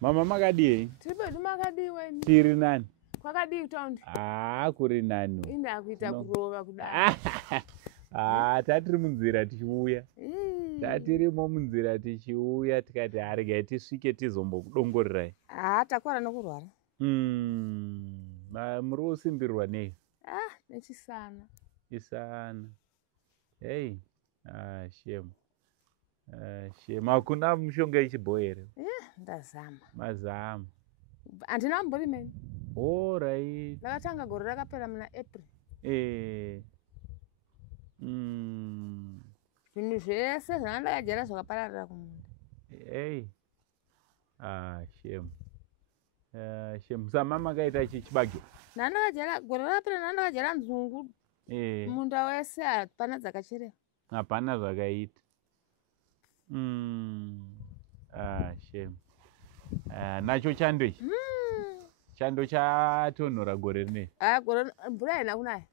Mama makadii? Tiribedu makadii weni. Tiri nani? Kwakadii kutaundi. Kuri nani? Inda kuita kurova kudai. Tatiri munzira tichiuya. Tatirimo munzira tichiuya tikati arega tisvike tizombodongorirai. Takwara nokurwara. Muri kusimbirwa nei? Nechisana. Chisana. Hey. Shame. Shame. Hakuna mushonga yechibhoyi here? Ndazama. Mazama. Andina mburi meni. Right. Ndakatanga gore rakapera muna April. Zvinhu zvese zvandakajera zvakapararira kumunda. Hey. Shame. Shame. Samama kaita chibage. Nandakajera gore rakapera nandakajera nzungu. Munda wese hapana dzakacherera. Hapana zvakaita. Shame. Nacho chando ichi? Chando chatonhora gore rineri. Gore mvura haina kunaya.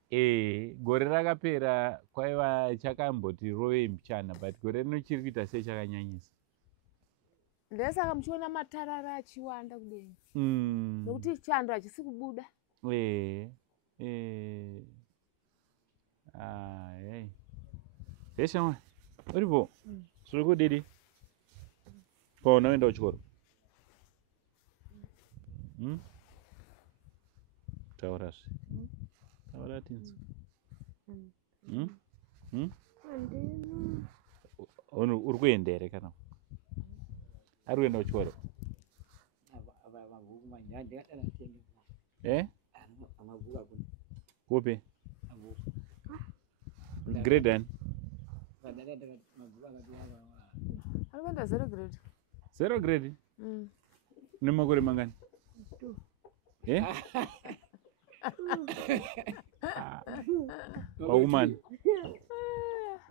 Gore rakapera kwaiva chakamboti rovei mbichana, but gore rino chiri kuita sei chakanyanyisa. Ndesaka muchiona matarara achiwanda kudenga. Nokuti chando hachisi kubuda. Shamwari, uripo? Zviri kudidi? Ko unoenda kuchikoro? Taura zve. Taura tinzi. Uri kuenda here kana? Ari kuenda kuchikoro? Kupi? Grade ani? Ari kuenda 0 grade. 0 grade? Une makore mangani? 2. Waumani?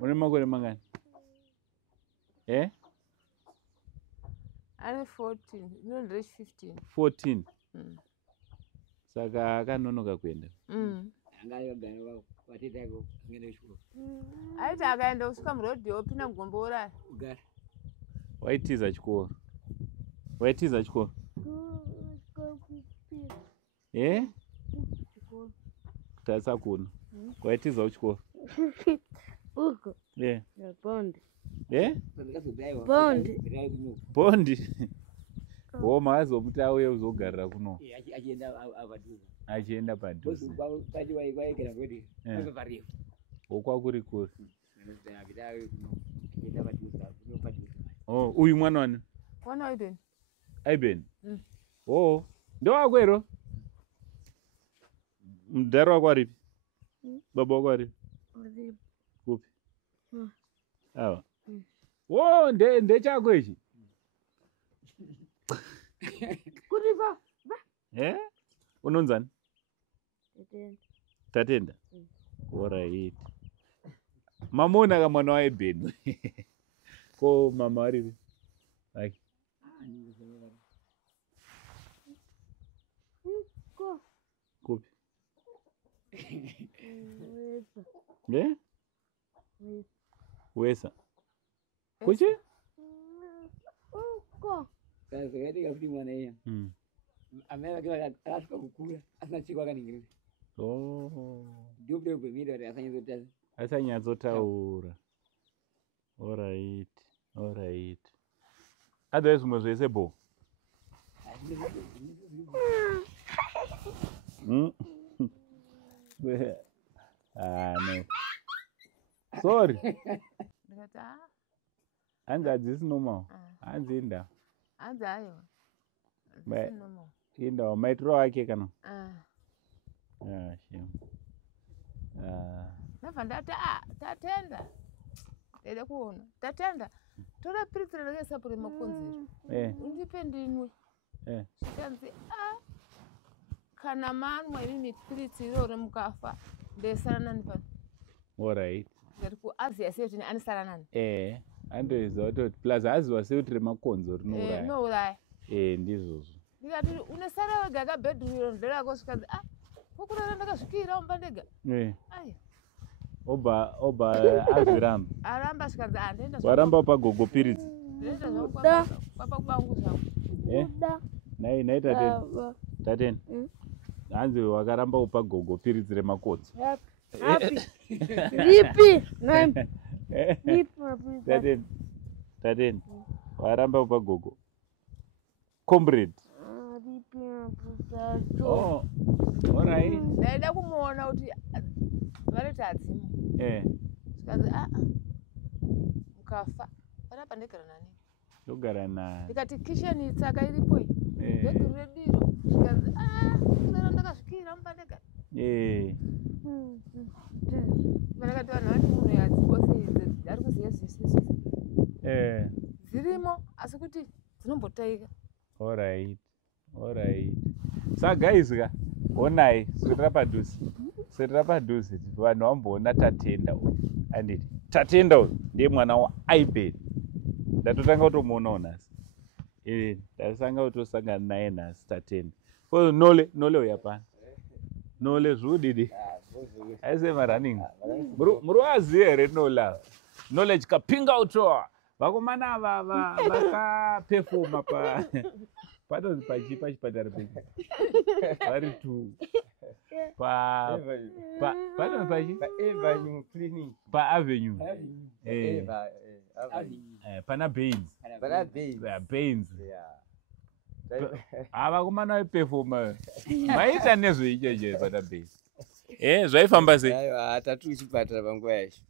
Une makore mangani? Ane 14. No, ndiri 15. 14? Saka akanonoka kuenda. Aiti akaenda kusvika murodhi opinda mugombouraya. Waitiza chikoro? Waitiza chikoro? Kutarisa kuno. Waitiza kuchikoro? Bondi? Makazomuti auye kuzogarira kuno. Achienda padhuze. Wokwakuri kuri. Uyu mwana wani? Mwana waIben. Iben? Ndowakwero? Mudhara wako aripi? Baba wako aripi? Kupi? Awa. Ndechako ichi? Kuripa? Unonzani? Tatenda? Alright. Mamona ka mwana waIben. Ko mama aripi? Kupi? Wesa? Kuchi? Amena kila asika kukura asina chiko akaningirira. Ndio kwemira kuti asanyazotaura. Asanyazotaura. Alright. Otherwise zvimwe zvese bo. No. Sorry. Hanzi hadzisi normal. Hanzi inda. Hanzi ayo. Inda maitiro ake kana? Shame. Nabva ndati tatenda. Ndede kuona. Tatenda. Tora piritsira rakaisa puri makonzero. Undipe ndinwe. Chikanzi kana manwa imimi piritsi iroro mukafa ndesara nani pano. Alright. Ngati ku aziya sei kuti anisara nani. Andoziva kuti plus aziva sei kuti remakonzo rinouraya. Rinouraya. Ndizvozvo. Ndikati unesara wega kabhedhuru nderako zvikanzi kukurara ndakazvikira umba ndega. Oba azviramba. Aramba zvikanzi ndenda. Waramba pagogo piritsi. Ndenda zvangu papa kubangu zvangu. Nai tateni. Hanzi wakaramba upa gogo piridzire makodzi. Lipi. Tateni. Waramba upa gogo. Comrade. Oh. Alright. Ndaida kumuona kuti variti adzima. Sikazi mukafa. Panapa ndegara nani? Ndogara na. Ndikati kisheni itsaka iripo iyi. Ndegurire diro. Sikazi ndara ndakazvikira mupandegara. Vanakati vanhu vati munhu yadzibose idzi ari kuziya zvisi. Dzirimo asi kuti dzinombotaika. Alright. Saka guys onai sirira padhuze vanhu vamboona Tatenda uyu anditi Tatenda uyu ndiye mwana waIbed ndatotanga kutomuonawo nhasi ndasanga kutosangana naye nhasi Tatenda nole uya pana nole zviudidi aise marunning muri waziva here nole chikapinga utoa vakomana ava vakapefoma panonzi pachipatara pechi vari tu panonzi paavenue pana Baines vakomana vaipefoma maita nezveicheche pana Baines zvaifamba sei tatiri kuchipatara panguva yacho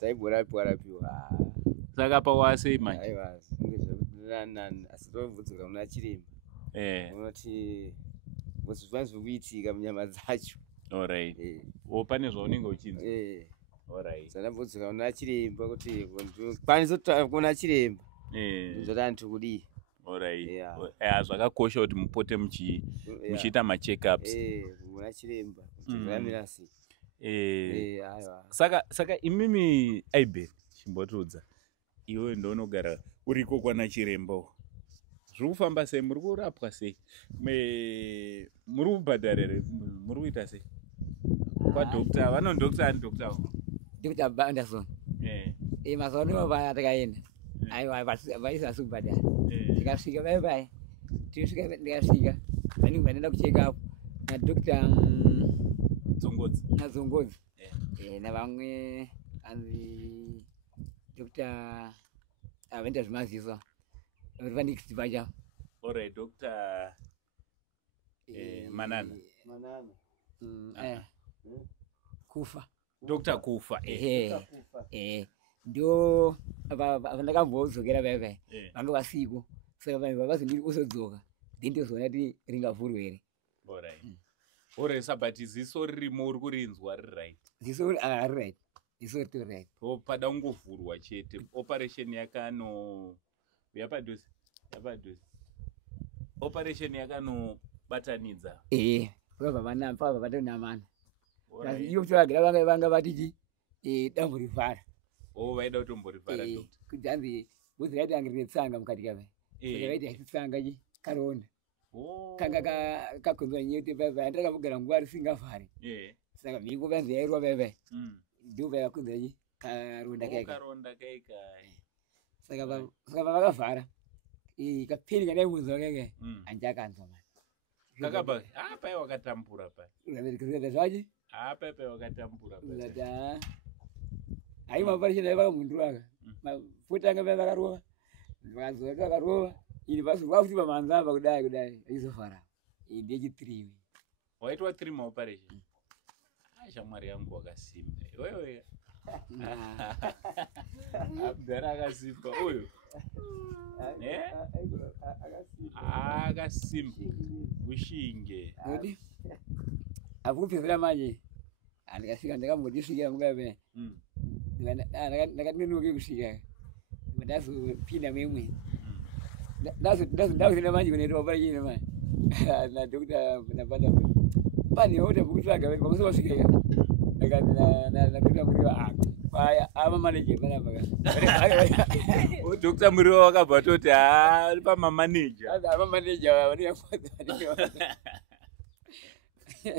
taimborapiwa saka pawasei manje asi tobvunzira kuna chiremba unoti zvimwe zvikuitika munyama dzacho. Alright. Pane zvaunenge uchinzi. Alright. Ndabvunzira kuna chiremba kuti kwanisa kuna chiremba ndizoti kudii. Alright. Zvakakosha kuti mupote muchiita ma-check-ups. Kuna chiremba zvamira sei. Saka imimi Ibed chimbotiudza iwe ndounogara uriko kwana chiremba zviri kufamba sei muri kurapwa sei muri kubhadhara here muri kuita sei kwadokta vanodokta ani dokta Dr. Anderson mazuva ano paya takaenda aiwa vaisasi kubhadhara tikasvika bye ndikasvika vanenge ndaenda kucheka apo nadokta Dzongodzi navamwe anzi Dr. Avenda zvimaziso vaniksi pacha. Alright, Dr. Manana. Kufa. Dr. Kufa. Ndio vandakambodzokera bye vanga vasiku saka vanhu vavazondiri kusodzoka ndindozoona kuti ringavhurwa here. Alright. Alright, sabati ziso ririmo uri kurinzwa riri right. Ziso ari right. Ziso riri right. Pada kungovhurwa chete. Operation yakano yapadhuze. Operation yakanobatanidza. Pava vatonamana. Kasi iyo kutovagira vanga vatiti dambo rivhara. Vaida kutomborivhara doctor. Kuti hanzi bvudzi raiti angirine tsanga mukati kave. Saka vaiti achitsanga karonda. Kanga kakonzwa nyete bye andakambogara nguva risingavhari. Saka mhingo vanzi yairwa bye ndio vakonzwa karonda kaika. Saka vakavhara. Kapeni kadaibvunzwa keke handiakanzwa mani. Kakaba pai wakatambura pai. Zvavirikizenda zvachi? Pai wakatambura pai. Zata hai maparishana vakamhunduraka. Mafutanga vakarova. Vakanzwa vakarova. Ini basi wafuti pamanzamba kudai aizofara. Ndiye3. Waitwa 3 maoperation. Shamwari yangu wakasimba. Wewe. Abdara akasimba uyu. Akasimba. Bushinge. Ngodi. Akupfira manje. Andikasvika ndakambodisvika mukabe. Ndakatinonoke kusvika. Ndazopinda memwe. Ndazina manje kunoitwa operation manje. Na Dr. Napanda. Pani wote kutsvaga pamusosvika. Na Dr. Muriwa paya ava manager pana paka. Dr. Muriwa wakabva toti ari pama manager. Ava manager vanoyakwata.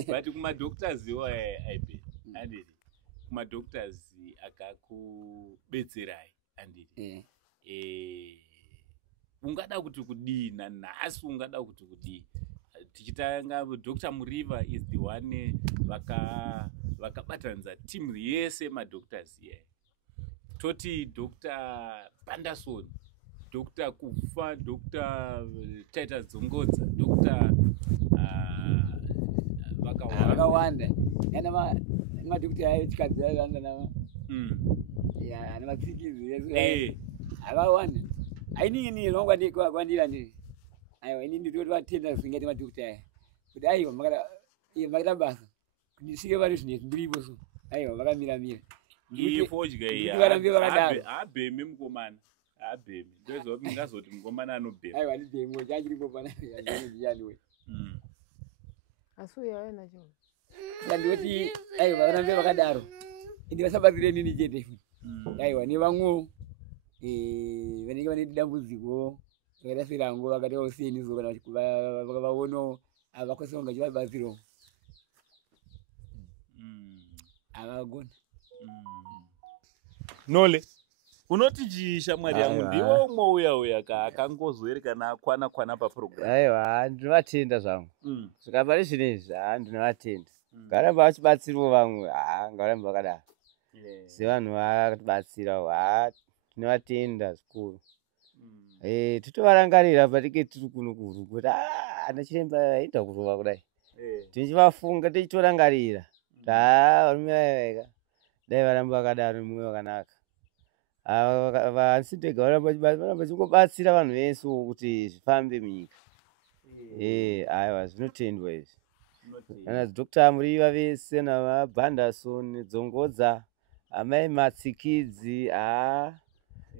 But kuma doctors iwa Ibed anditi kuma doctors akakubetserai anditi ungada kuti kudii nanhasi ungada kuti kudii. Tichitanga Dr. Muriva is the one vakabatanidza team yese madoctors here. Toti Dr. Panderson, Dr. Kufa, Dr. Titus Dzongodza, Dr. vakawanda yana madokta ayechikadzi avanga nava ana matsikizi avawanda ainini nongwa kwandira ndiri aiwa ini nditoti vatenda zingati madokta aya kuti aiwa makata basa kundisike vari zvinezvi ndiripo so aiwa vakamiramira ifodyaivarambe vakadaro abhemi mukomana abhemi ndozopi mungazoti mukomana anobhema aiwa ndibhemi chachiripo panaaaniwe asi uyo aena cho ndoti aiwa vakarambe vakadaro indi vasabatsire nini chete aiwa nevamwewo vanenge vane dambudziko vakaita serango vakati vausenizo kana vakavaonawo avakwanisa kunga chivabatsirawo avagona Nole unoti chishamwari yangu ndiwo umwe uya akangozweri kana akwana paprogram. Aiwa ndinovatenda zvangu zvikapari zvinezvi ndinovatenda ngaramba vachibatsirawo vamwe ngavaramba vakadaro sevanhu vakatibatsirawo tinovatenda zvikuru titovarangarira patinge tiri kuno kuru kuti ana chiremba aita kurova kudai tichivafunga tichitorangarira varume vaika dai varamba vakadaro mumwe wakanaka vansitega varamba chingobatsira vanhu vese kuti zvifambe munyika aiwa zvinotendwa izvi ana Dr. Muriva vese navaBanderson Dzongodza amai Matsikidzi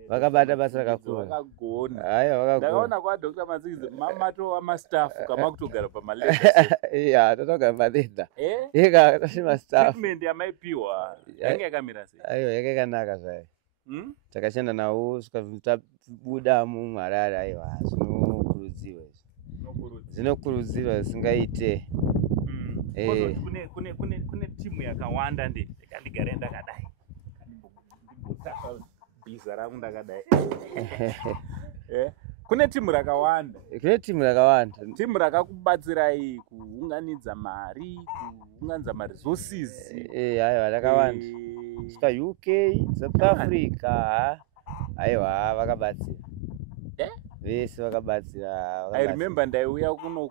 vakabata basa rakakura vakagona aiwa vakagona ndakaona kwa Dr. Matsikidzi mamato wamastaff kama kutogara pamaleda tatogara pamaleda eka tashima staff treatment yamaipiwa yanga yakamira sei aiwa yanga yakanaka zvayo takashanda nawo tabuda muMharare aiwa zvinokurudzirwa zvisingaite kune timu yakawanda ndikandigare ndakadai bhiza rangu ndakadai kune timu rakawanda timu rakakubatsirai kuunganidza mari kuunganidza maresources aiwa rakawanda sika UK South Africa aiwa vakabatsira vese vakabatsira I remember ndaiuya kuno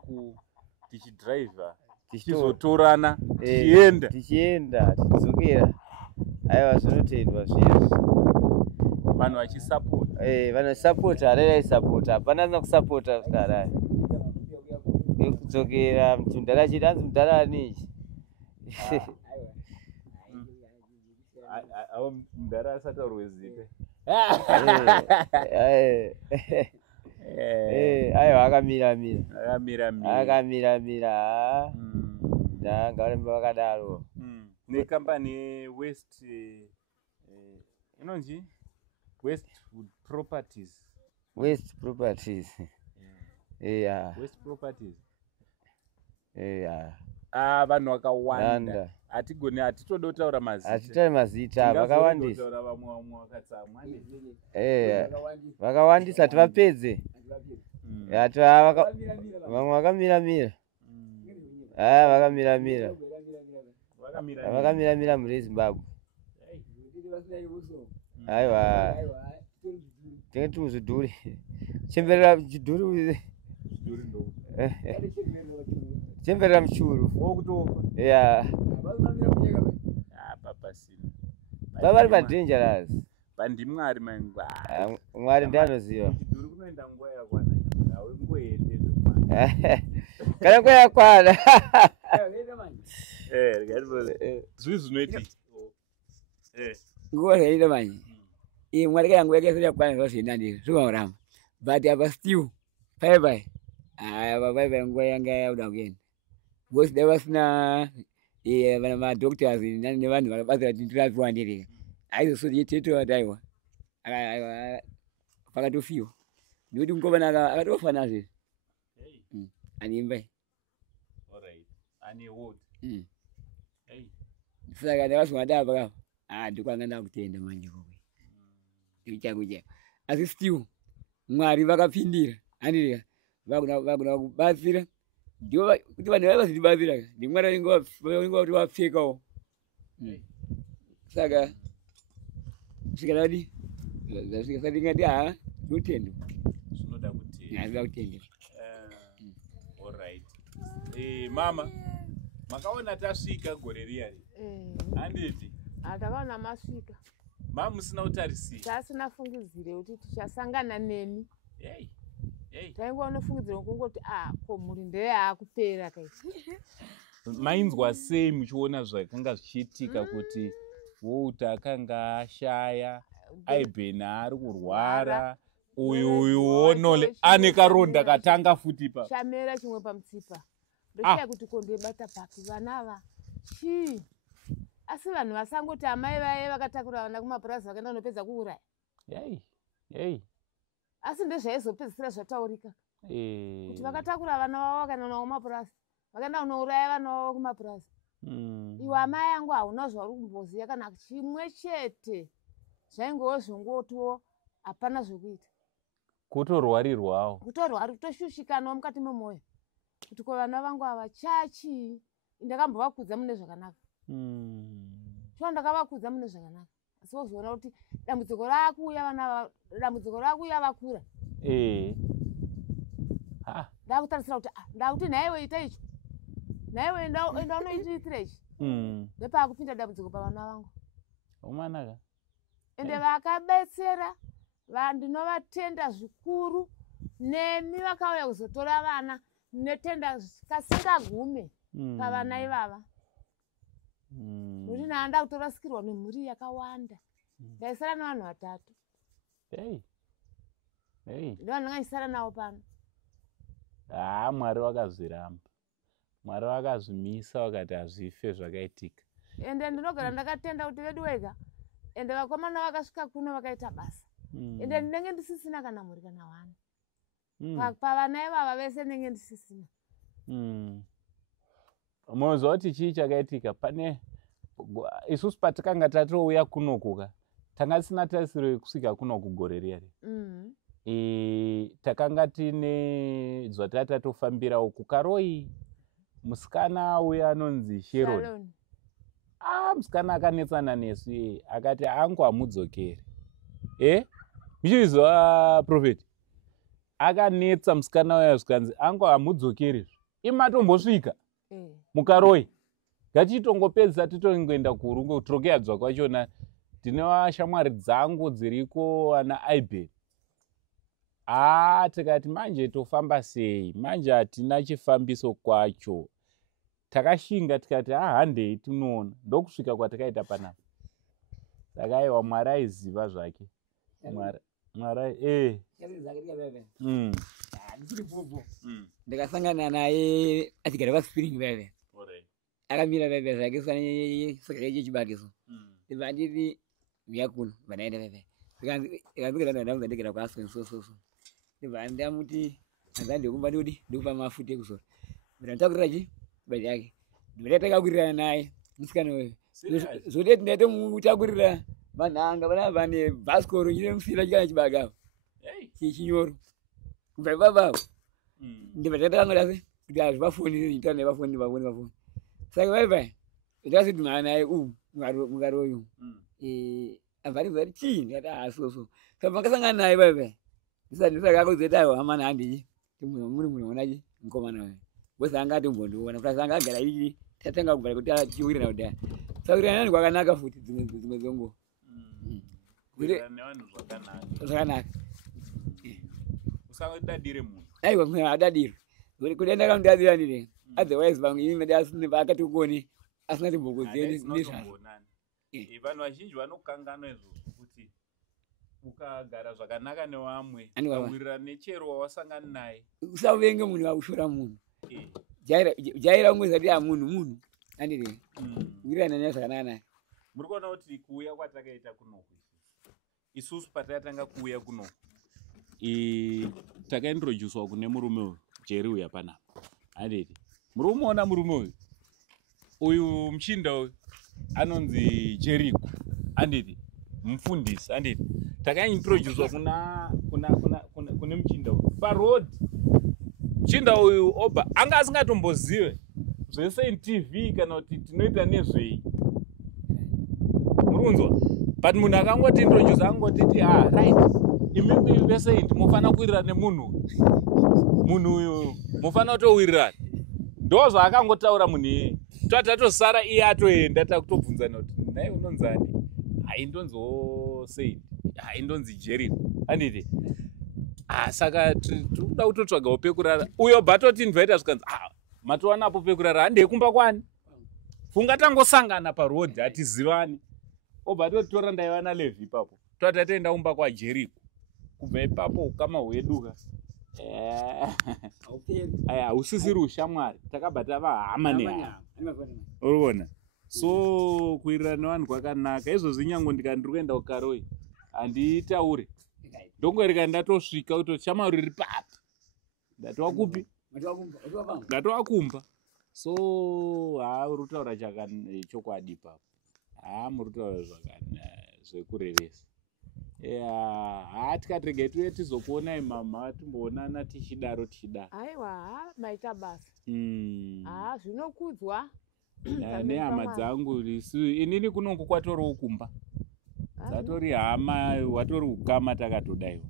tichidriver tichizotorana tichienda tichidzokera aiwa zvinotendwa zvizvi vanhu vachisapota vanosapota araisapota hapana nakusapota zvarai kudzokera mutundara chidanzi mudhara nechi mudhara asati arwezike aiwa akamiramira ngavaramba vakadaro nekambani West inonzi Westwood Properties vanhu vakawanda hatitodi kutaura mazita vakawandisa tivapedze vamwe vakamiramira vakamiramira muri Zimbabwe aiwa tinge timuzvidhuri chemberera chidhuri chemberera muchuru vavari padangerous pandimwari mwari ndianoziva kana nguva yakwana zvii zvinoiti nguva zvaita manje mwari yangu yakaisira yakwana zvazvienda ndiri zvimaurama but apa still bye nguva yanga yauda kuenda because dai vasina vana madoctors nevanhu vakabatsira kuti ndirapiwa ndirika aizosoti tetoati aiwa pakatofiwa ndikuti mukomana akatofana zviri animbai saka ndakazongadaa pakapa ndikwanga ndakutenda manje kokwe ndikuchakucha asi still Mwari vakapindira handiri vakuna kubatsira ndiwo kuti vanhu vaiva vachibatsira ndimwari kuti wapfekawo saka svikadadi svikasati ngati haa ndotenda zvinoda kuti ndinoda kutendera. Alright. Mama makaona tasvika gore riya handiti takaona masvika mama musina kutarisira tasina fungidzire kuti tichasangana neni taingoona nofungidzire kungoti ko mhuri ndeyakupera kaiti mainzwa sei muchiona zvakanga zvichiitika kuti Wouter akanga ashaya aibhena ari kurwara uyu onole ane karonda katanga futi pa shamera chimwe pamutsipa ndoshaya kuti kondebata papi vana ava chii asi vanhu vasangoti amai vaye vakatakura vana kumapurazi vakaenda kunopedza kuuraya asi ndezvaizopedzisira zvataurika kuti vakatakura vana vavo vakaenda navo kumapurazi vakaenda kunouraya vana vavo kumapurazi. Iwe amai angu hauna zvauri kumboziya kana chimwe chete zvaingowo zvongotiwo hapana zvekuita kutorwarirwawo kutoshushikanawo mukati memwoyo kuti ko vana vangu ava chachii ndakambovakudza mune zvakanaka shuwa ndakavakudza mune zvakanaka asi wozoona kuti dambudziko raakuuya vana dambudziko raakuuya vakura ndakutarisira kuti ndakuti nhaiwe ita icho nhaiwe enda unoitiitira ichi ndopaakupinda dambudziko pavana vangu omanaka ende vakabetsera ndinovatenda zvikuru nemi vakauya kuzotora vana netenda kasingagume pavana ivava nokuti naanda kutorasikirwa nemhuri yakawanda ndaisara nevanhu vatatu ndo ndingaisara navo pano. Mwari wakazviramba Mwari wakazvimisa wakati hazvife zvakaitika ende ndinogara ndakatenda kuti vedu wega ende vakomana vakasvika kuno vakaita basa ende ndinenge ndisisina kana mhuri kana wana pavana ivava vese ndinenge ndisisina. Munozwa kuti chii chakaitika pane isusu patikanga tatouya kunokuka tanga tisina tarisiro yekusvika kuno kugore riya takanga tine zvatatofambira uku Karoi musikana uya anonzi Sharon musikana akanetsana nesu akati angu hamudzokeri michizwa Prophet akanetsa musikana uya zvikanzi angu hamudzokeri imatombosvika mukaroi ngachitongopedza titongoenda kurungo tirokeyadzwa kwachona tine shamwari dzangu dziriko ana Iben tikati manje tofamba sei manje hatina chifambiso kwacho takashinga tikati handei tinoona ndokusvika kwatakaita panapa saka aiwa Mwari aiziva zvake Mwari ndakasangana naye achigara paSpring veve akamira veve zvake saka yechibakiso vanditi uya kuno vanaenda veve ikanzikandandamuzandikira kwaasonsososo vandamuti azandikumba ndikuti ndikupa mafuta ekusora ndatakurira chi bali yake ndinatakakurirana naye musikana wewe zote tindaite mutakurira vanhanga vana vane bhasikoro chine musira chikana chibagavo chichinyoro kubva ivavavo ndibvatatangorase kuti hazvivafoni itana vafoni vafoni saka vaivai ndakasitumana naye mukaroyu avharivari chii ndikati hasoso saka makasangana naye vaivai ndisakakuzetawo hamana handichi muri munhu onachi mukomana wayo wese anga atombondiona plus anga agara ichi tatanga kugara kuti achiwirana kudhaya sakurirana nani kwakanaka futi dzimwe dzongo zvakanaka usadadire munhu aiwa munhu adadiro kuti ndakamudadira ndire otherwise vamwe imi medasine vakatokoni asina timbokuzieni nezvazvo vanhu vazhinji vanokanganwa izvozvo kuti ukagara zvakanaka nevamwe ukawirirana nechero wawasangana naye usavenge munhu wakushora munhu jaira umwe zati munhu andiri wirirana naye zvakanaka naye. Muri kuona kuti kuuya kwatakaita kunoku isusu patakatanga kuuya kunoku takaintroducewa kune murume uyu Jerry uya panapa handiti muri kumuona murume uyu muchinda uyu anonzi Jericho handiti mufundisi anditi takaintroducewa kune muchinda uyu paroad. Muchinda uyu obva anga asingatombozive zveSaint TV kana kuti tinoita nezvei, muri kunzwa, but munhu akangoti introduce angotiti right, imimi veSaint mufana kuwirirana nemunhu uyu, mufana kutowirirana. Ndo zvaakangotaura munhu iyeye. Tatosara iye atoenda takutobvunzana kuti nai unonzani, haindonziwo Saint, haindonzi Jericho anditi. Saka tinoda kutotsvagawo pekurara. Uyo batoti invite zvikanzi matowanapo pekurara, handei kumba kwani, funga tangosangana paroad hatizivani. Obva totora ndaiva naLevhi ipapo, tatoenda kumba kwaJericho. Kubva ipapo ukama hweduka hausisiri ushamwari, takabva tava hama nehama. Urikuona, so kuwirirana nevanhu kwakanaka. Izvozvi nyange ndikati ndiri kuenda kuKaroi handitaure, ndongorega ndatosvika kuti shamwari riri papi, ndatova kupi, ndatova kumba. So uri kutaura chokwadi ipapo, muri kutaura zvekurevesa. Tikatirege tuye tizokuonai mama, timboonana tichidaro. Aiwa, maita basa. Zvinokudzwa. Nehama dzangu inini kunongo kwatoriwo kumba, dzatori hama, watori ukama takatodaiwa.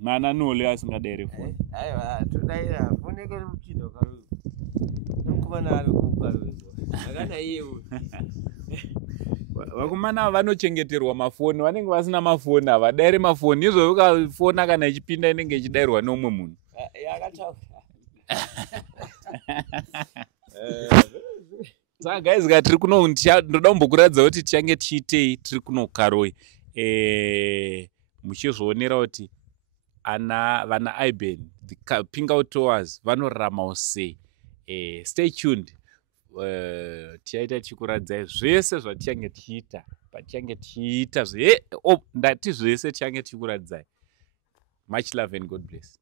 Mana nole asingadaire foni. Aiwa, todaira foni kari muchinda Karoi. Nokumana ari kuKaroi. Akana iye. Vakomana vanochengeterwa mafoni, vanenge vasina mafoni havadairi mafoni. Izvo ukafona kana ichipinda inenge ichidairwa nomwe munhu. Yakataura. Saka guys, tiri kuno ndoda kumbokuratidza kuti tichange tichitei tiri kuno Karoi. Muchizvionera kuti vana Iben, the Pingout Tours vanoraramawo sei. Stay tuned. Tichaita tichikuradzai zvese zvatichange tichiita, patichange tichiita ndati zvese tichange tichikuradzai. Much love and God bless.